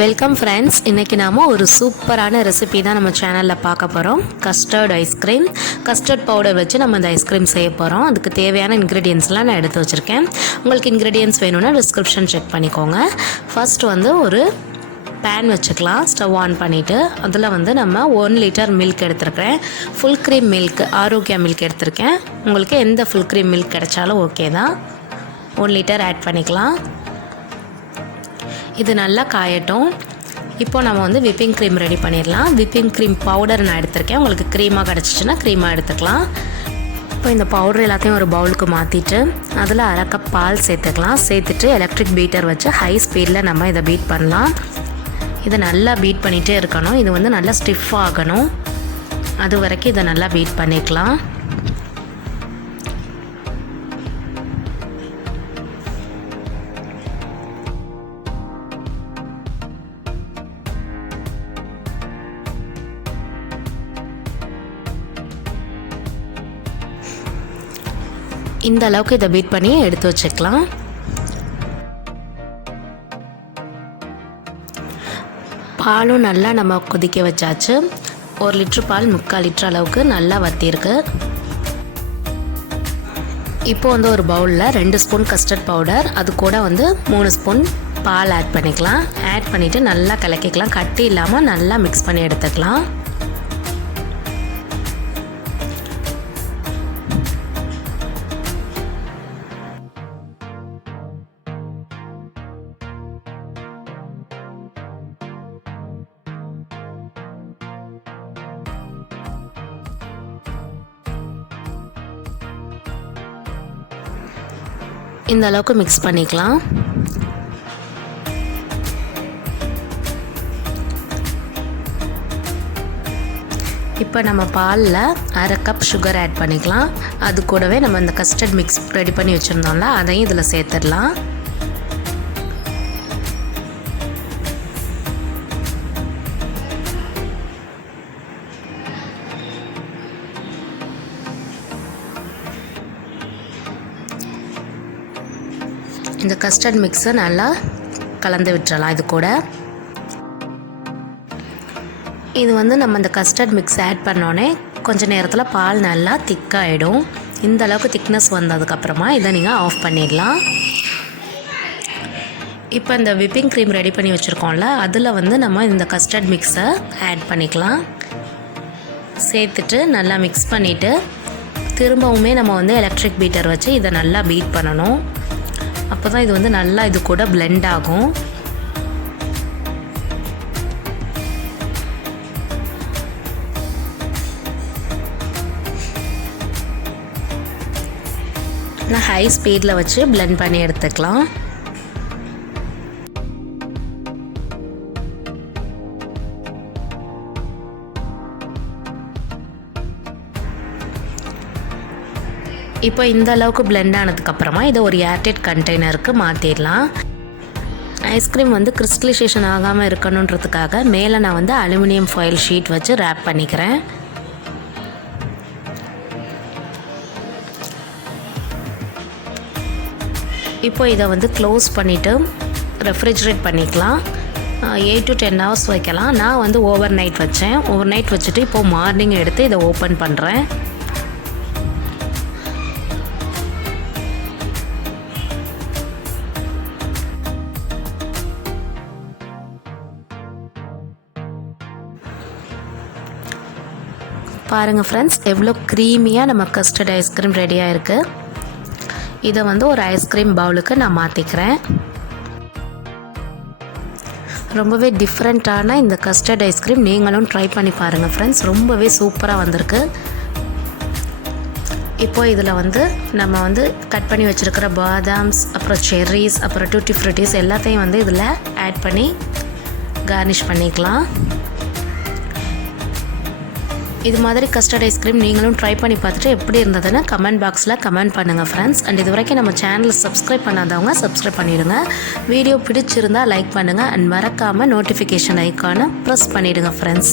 Welcome friends. இன்றைக்கி நாம் ஒரு சூப்பரான ரெசிபி தான் நம்ம சேனலில் பார்க்க போகிறோம். Custard ice cream. கஸ்டர்ட் பவுடர் வச்சு நம்ம இந்த ஐஸ்கிரீம் செய்ய போகிறோம். அதுக்கு தேவையான இன்க்ரீடியன்ஸ்லாம் நான் எடுத்து வச்சுருக்கேன். உங்களுக்கு இன்க்ரீடியன்ஸ் வேணும்னா டிஸ்கிரிப்ஷன் செக் பண்ணிக்கோங்க. ஃபர்ஸ்ட் ஒரு பேன் வச்சுக்கலாம். ஸ்டவ் ஆன் பண்ணிவிட்டு அதில் நம்ம 1 லிட்டர் மில்க் எடுத்துருக்கிறேன். Full cream milk, Arokya milk எடுத்திருக்கேன். உங்களுக்கு எந்த ஃபுல் க்ரீம் மில்க் கிடைச்சாலும் ஓகே தான். 1 லிட்டர் ஆட் பண்ணிக்கலாம். இது நல்லா காயட்டும். இப்போ நம்ம விப்பிங் க்ரீம் ரெடி பண்ணிடலாம். விப்பிங் க்ரீம் பவுடர் நான் எடுத்திருக்கேன். உங்களுக்கு க்ரீமாக கிடச்சிச்சின்னா க்ரீமாக எடுத்துக்கலாம். இப்போ இந்த பவுடர் எல்லாத்தையும் ஒரு பவுலுக்கு மாற்றிட்டு அதில் 1/2 கப் பால் சேர்த்துக்கலாம். சேர்த்துட்டு எலக்ட்ரிக் பீட்டர் வச்சு ஹை ஸ்பீடில் நம்ம இதை பீட் பண்ணலாம். இதை நல்லா பீட் பண்ணிகிட்டே இருக்கணும். இது நல்லா ஸ்டிஃப் ஆகணும். அது வரைக்கும் இதை நல்லா பீட் பண்ணிக்கலாம். இந்த அளவுக்கு இதை பீட் பண்ணி எடுத்து வச்சுக்கலாம். பாலும் நல்லா நம்ம கொதிக்க வச்சாச்சு. 1 லிட்டர் பால் 3/4 லிட்டர் அளவுக்கு நல்லா வத்திருக்கு. இப்போ ஒரு பவுலில் 2 ஸ்பூன் கஸ்டர்ட் பவுடர், அது கூட 3 ஸ்பூன் பால் ஆட் பண்ணிக்கலாம். ஆட் பண்ணிவிட்டு நல்லா கலக்கிக்கலாம். கட்டி இல்லாமல் நல்லா மிக்ஸ் பண்ணி எடுத்துக்கலாம். இந்த அளவுக்கு மிக்ஸ் பண்ணிக்கலாம். இப்போ நம்ம பாலில் 1/2 கப் சுகர் ஆட் பண்ணிக்கலாம். அது கூடவே நம்ம இந்த கஸ்டர்ட் மிக்ஸ் ரெடி பண்ணி வச்சுருந்தோம்ல, அதையும் இதில் சேர்த்துடலாம். இந்த கஸ்டர்ட் மிக்ஸை நல்லா கலந்து விட்டுறலாம். இது கூட இது நம்ம இந்த கஸ்டர்ட் மிக்ஸ் ஆட் பண்ணோடனே கொஞ்சம் நேரத்தில் பால் நல்லா திக்காகிடும். இந்த அளவுக்கு திக்னஸ் வந்ததுக்கப்புறமா இதை நீங்கள் ஆஃப் பண்ணிடலாம். இப்போ இந்த விப்பிங் க்ரீம் ரெடி பண்ணி வச்சுருக்கோம்ல, அதில் நம்ம இந்த கஸ்டர்ட் மிக்ஸை ஆட் பண்ணிக்கலாம். சேர்த்துட்டு நல்லா மிக்ஸ் பண்ணிவிட்டு திரும்பவுமே நம்ம எலக்ட்ரிக் பீட்டர் வச்சு இதை நல்லா பீட் பண்ணணும். அப்போ தான் இது நல்லா இது கூட பிளெண்ட் ஆகும். நான் ஹை ஸ்பீடில் வச்சு பிளெண்ட் பண்ணி எடுத்துக்கலாம். இப்போ இந்த அளவுக்கு பிளெண்ட் ஆனதுக்கப்புறமா இதை ஒரு ஏர்டைட் கண்டெய்னருக்கு மாற்றிடலாம். ஐஸ்கிரீம் கிறிஸ்டலைசேஷன் ஆகாமல் இருக்கணுன்றதுக்காக மேலே நான் அலுமினியம் ஃபாயில் ஷீட் வச்சு ரேப் பண்ணிக்கிறேன். இப்போ இதை க்ளோஸ் பண்ணிவிட்டு ரெஃப்ரிஜரேட் பண்ணிக்கலாம். 8 to 10 hours வைக்கலாம். நான் ஓவர் நைட் வச்சேன். ஓவர் நைட் வச்சுட்டு இப்போது மார்னிங் எடுத்து இதை ஓப்பன் பண்ணுறேன். பாருங்கள் ஃப்ரெண்ட்ஸ், எவ்வளோ க்ரீமியாக நம்ம கஸ்டர்ட் ஐஸ்கிரீம் ரெடியாக இருக்குது. இதை ஒரு ஐஸ்கிரீம் பவுலுக்கு நான் மாற்றிக்கிறேன். ரொம்பவே டிஃப்ரெண்ட்டான இந்த கஸ்டர்ட் ஐஸ்கிரீம் நீங்களும் ட்ரை பண்ணி பாருங்கள் ஃப்ரெண்ட்ஸ். ரொம்பவே சூப்பராக வந்திருக்கு. இப்போ இதில் நம்ம கட் பண்ணி வச்சுருக்கிற பாதாம்ஸ், அப்புறம் செர்ரிஸ், அப்புறம் tutti fruitis எல்லாத்தையும் இதில் ஆட் பண்ணி கார்னிஷ் பண்ணிக்கலாம். இது மாதிரி கஸ்டர்ட் ஐஸ்கிரீம் நீங்களும் ட்ரை பண்ணி பார்த்துட்டு எப்படி இருந்ததுன்னு கமெண்ட் பாக்ஸில் கமெண்ட் பண்ணுங்கள் ஃப்ரெண்ட்ஸ். அண்ட் இது வரைக்கும் நம்ம சேனலை சப்ஸ்கிரைப் பண்ணாதவங்க சப்ஸ்கிரைப் பண்ணிவிடுங்க. வீடியோ பிடிச்சிருந்தால் லைக் பண்ணுங்கள். அண்ட் மறக்காமல் நோட்டிஃபிகேஷன் ஐக்கானை ப்ரெஸ் பண்ணிவிடுங்க ஃப்ரெண்ட்ஸ்.